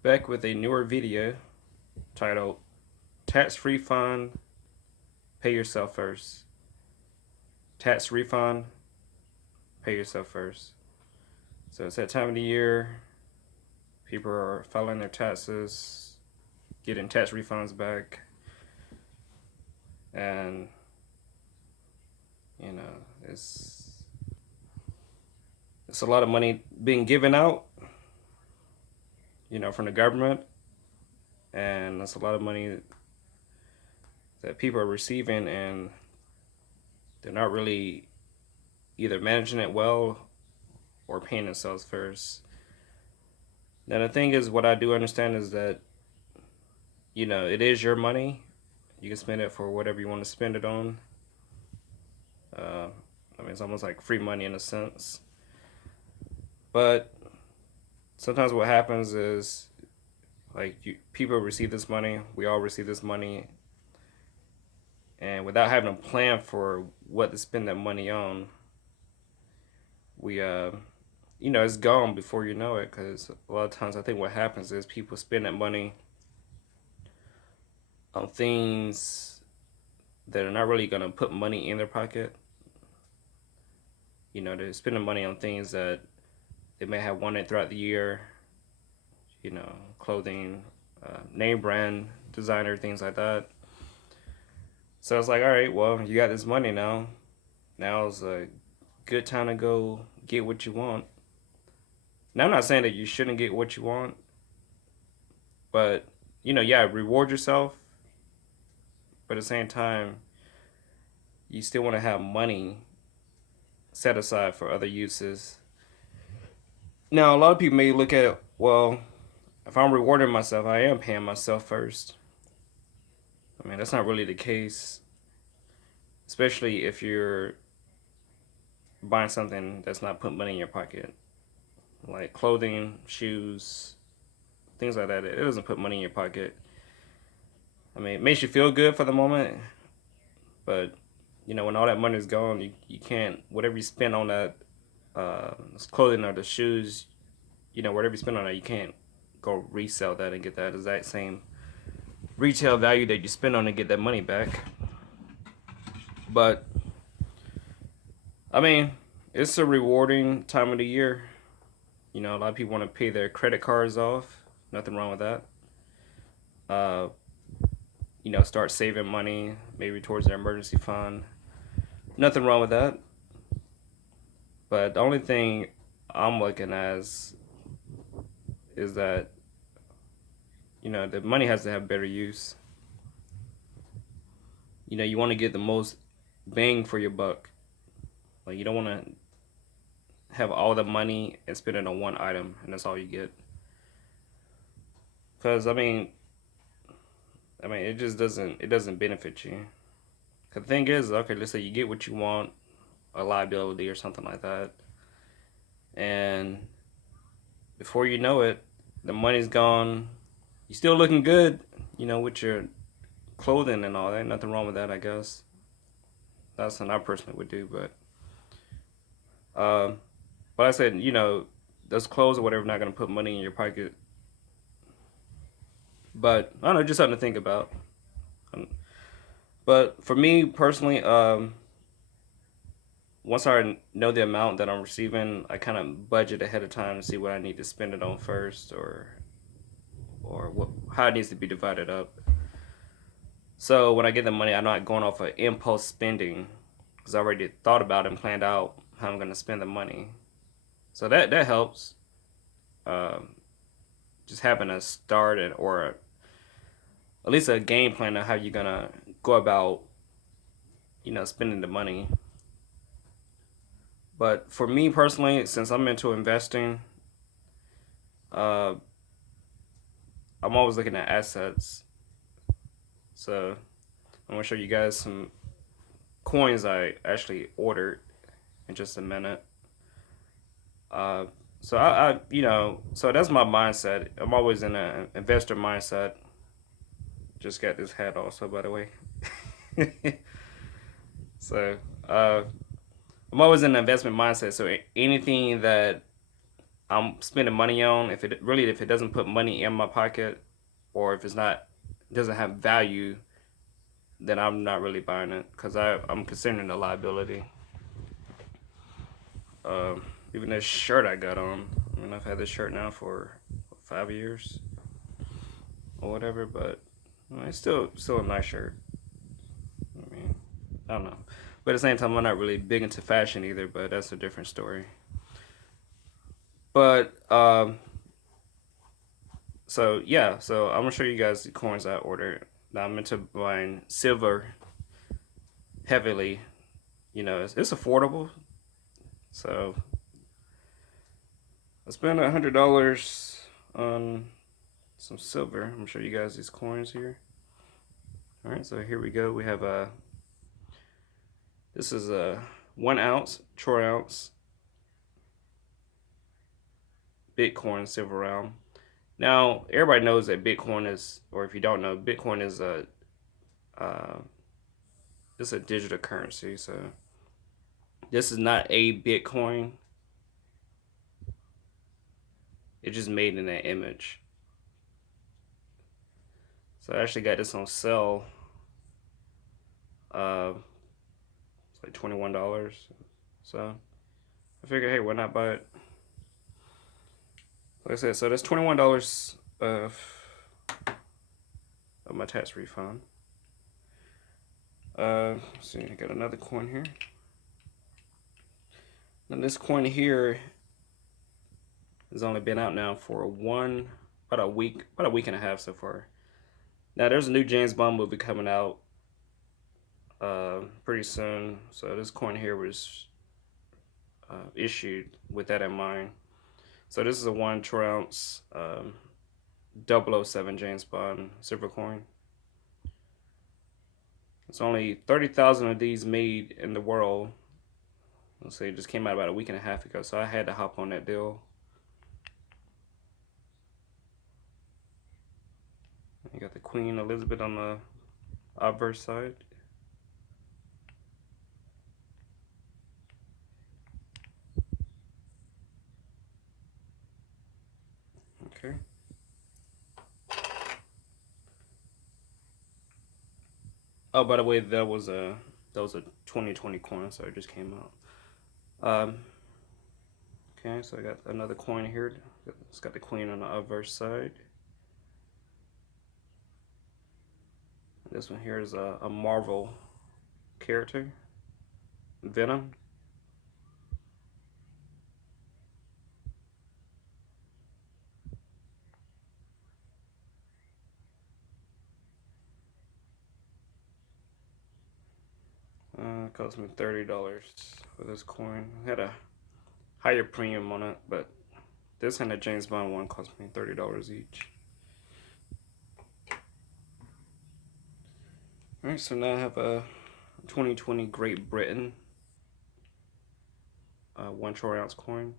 Back with a newer video titled Tax Refund, Pay Yourself First. Tax Refund, Pay Yourself First. So it's that time of the year. People are filing their taxes, getting tax refunds back, and you know it's it's a lot of money being given out, from the government, and that's a lot of money that people are receiving, and they're not really either managing it well or paying themselves first. Now the thing is, what I do understand is that it is your money. You can spend it for whatever you want to spend it on. Uh, it's almost like free money in a sense. But sometimes what happens is, like, people receive this money. We all receive this money, and without having a plan for what to spend that money on, we it's gone before you know it. Because a lot of times, I think what happens is people spend that money on things that are not really gonna put money in their pocket. They're spending money on things that they may have wanted throughout the year. Clothing, name brand, designer, things like that. So it's like, all right, well, you got this money now. Now's a good time to go get what you want. Now, I'm not saying that you shouldn't get what you want, but yeah, reward yourself. But at the same time, you still want to have money set aside for other uses. Now, a lot of people may look at it, well, if I'm rewarding myself, I am paying myself first. That's not really the case, especially if you're buying something that's not putting money in your pocket, like clothing, shoes, things like that. It doesn't put money in your pocket. It makes you feel good for the moment, but when all that money is gone, you can't, whatever you spend on that clothing or the shoes, whatever you spend on that, you can't go resell that and get that exact same retail value that you spend on to get that money back. But it's a rewarding time of the year. A lot of people want to pay their credit cards off. Nothing wrong with that. Uh, start saving money, maybe towards their emergency fund. Nothing wrong with that. But the only thing I'm looking at is that the money has to have better use. You want to get the most bang for your buck. Like, you don't want to have all the money and spend it on one item and that's all you get. Because it just doesn't benefit you. Cause the thing is, okay, let's say you get what you want, a liability or something like that, and before you know it, the money's gone. You're still looking good, with your clothing and all that. Nothing wrong with that, I guess. That's something I personally would do, uh, but I said, those clothes or whatever not gonna put money in your pocket. But I don't know, just something to think about. But for me personally, once I know the amount that I'm receiving, I kind of budget ahead of time to see what I need to spend it on first, or how it needs to be divided up. So when I get the money, I'm not going off of impulse spending because I already thought about it and planned out how I'm going to spend the money. So that helps. Um, just having a start or at least a game plan of how you're gonna go about, spending the money. But for me personally, since I'm into investing, uh, I'm always looking at assets. So I'm gonna show you guys some coins I actually ordered in just a minute. Uh, so that's my mindset. I'm always in an investor mindset. Just got this hat also, by the way. So I'm always in an investment mindset. So anything that I'm spending money on, if it doesn't put money in my pocket, or if it's not doesn't have value, then I'm not really buying it because I'm considering the liability. Um, Even this shirt I got on, I mean I've had this shirt now for 5 years or whatever, but it's still a nice shirt. I mean, I don't know, but at the same time I'm not really big into fashion either. But that's a different story. But so yeah, so I'm gonna show you guys the coins I ordered. Now I'm into buying silver heavily. It's affordable. So I spent $100 on some silver. I'm gonna show you guys these coins here. All right, so here we go. We have this is a 1 ounce, troy ounce Bitcoin silver round. Now everybody knows that Bitcoin is, or if you don't know, Bitcoin is uh, it's a digital currency. So this is not a Bitcoin. It's just made in that image. So I actually got this on sale. Uh, it's like $21. So I figured, hey, why not buy it? Like I said, so that's $21 of my tax refund. See, I got another coin here. Now this coin here has only been out now for about a week and a half so far. Now there's a new James Bond movie coming out pretty soon, so this coin here was issued with that in mind. So this is a 1 ounce 007 James Bond silver coin. It's only 30,000 of these made in the world. Let's say it just came out about a week and a half ago, so I had to hop on that deal. You got the Queen Elizabeth on the obverse side. Okay. Oh, by the way, that was a 2020 coin, so it just came out. Okay, so I got another coin here. It's got the Queen on the obverse side. This one here is a Marvel character, Venom. It cost me $30 for this coin. It had a higher premium on it, but this and the James Bond one cost me $30 each. Alright, so now I have a 2020 Great Britain 1 troy ounce coin.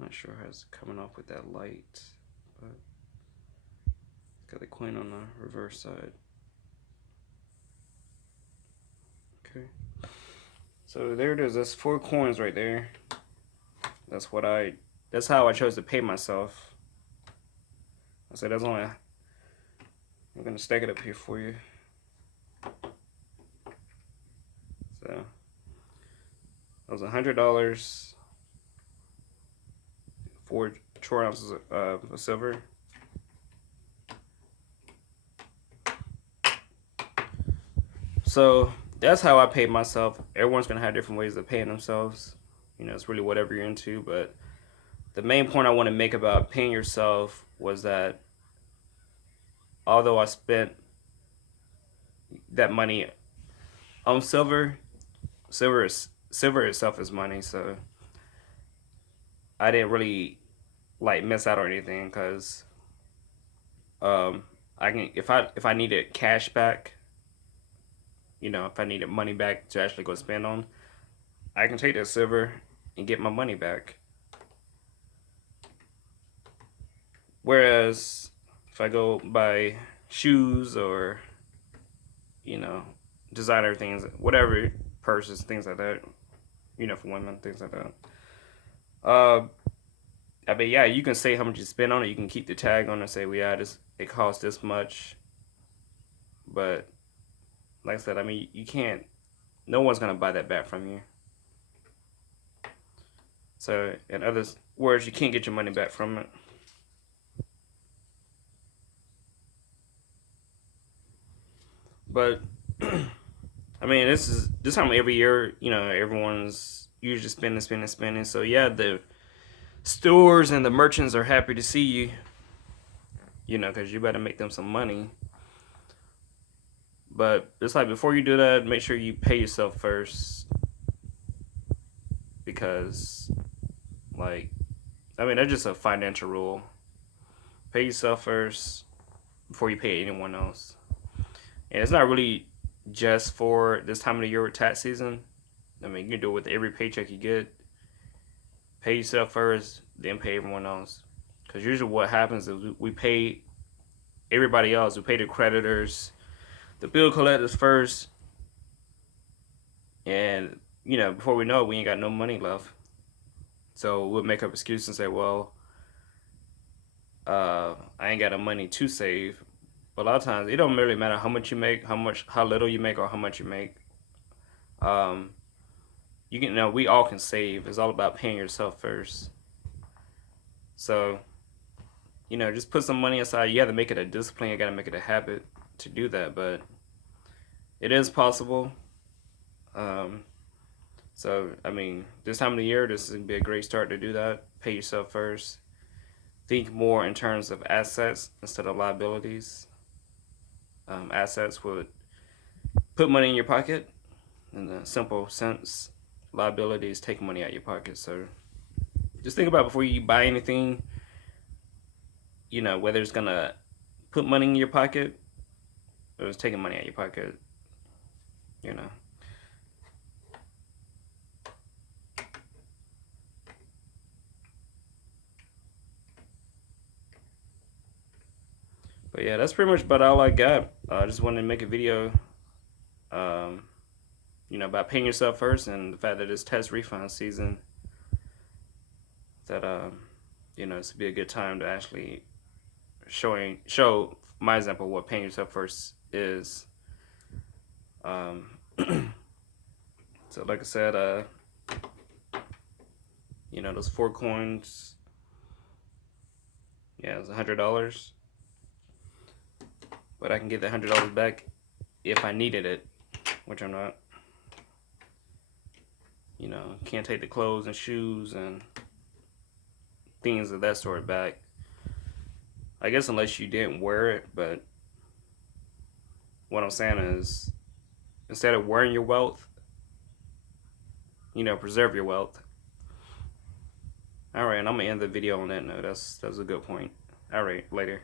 Not sure how it's coming off with that light, but it's got the Queen on the reverse side. Okay, so there it is. That's 4 coins right there. That's how I chose to pay myself. I said I'm gonna stack it up here for you. So that was $100, 4 troy ounces of silver. So that's how I paid myself. Everyone's gonna have different ways of paying themselves. It's really whatever you're into. But the main point I want to make about paying yourself was that although I spent that money on silver itself is money. So I didn't really like miss out or anything because I can if I needed cash back, if I needed money back to actually go spend on, I can take that silver and get my money back. Whereas if I go buy shoes or designer things, whatever, purses, things like that, for women, things like that. Uh, I mean, yeah, you can say how much you spend on it. You can keep the tag on it and say, well, yeah, this it costs this much. But like I said, I mean, you can't. No one's gonna buy that back from you. So, in other words, you can't get your money back from it. But I mean, this time every year. Everyone's usually spending, spending, spending. So yeah, the stores and the merchants are happy to see you. Because you better make them some money. But it's like before you do that, make sure you pay yourself first. Because, like, I mean, that's just a financial rule. Pay yourself first before you pay anyone else. And it's not really just for this time of the year with tax season. I mean, you can do it with every paycheck you get. Pay yourself first, then pay everyone else. Because usually what happens is we pay everybody else. We pay the creditors, the bill collectors first. And, before we know it, we ain't got no money left. So we'll make up excuses and say, well, I ain't got no money to save. But a lot of times, it don't really matter how much you make, how little you make, or how much you make. Um, we all can save. It's all about paying yourself first. So, just put some money aside. You have to make it a discipline. You got to make it a habit to do that. But it is possible. Um, so, I mean, this time of the year, this would be a great start to do that. Pay yourself first. Think more in terms of assets instead of liabilities. Assets would put money in your pocket in a simple sense. Liabilities take money out of your pocket. So just think about before you buy anything, whether it's gonna put money in your pocket or it's taking money out of your pocket, you know. But yeah, that's pretty much about all I got. I just wanted to make a video, um, about paying yourself first and the fact that it's tax refund season. That this would be a good time to actually show my example of what paying yourself first is. Um, so like I said, those 4 coins. Yeah, it's $100, but I can get the $100 back if I needed it, which I'm not. Can't take the clothes and shoes and things of that sort back. I guess unless you didn't wear it, but what I'm saying is instead of wearing your wealth, preserve your wealth. All right, and I'm gonna end the video on that note. That's a good point. All right, later.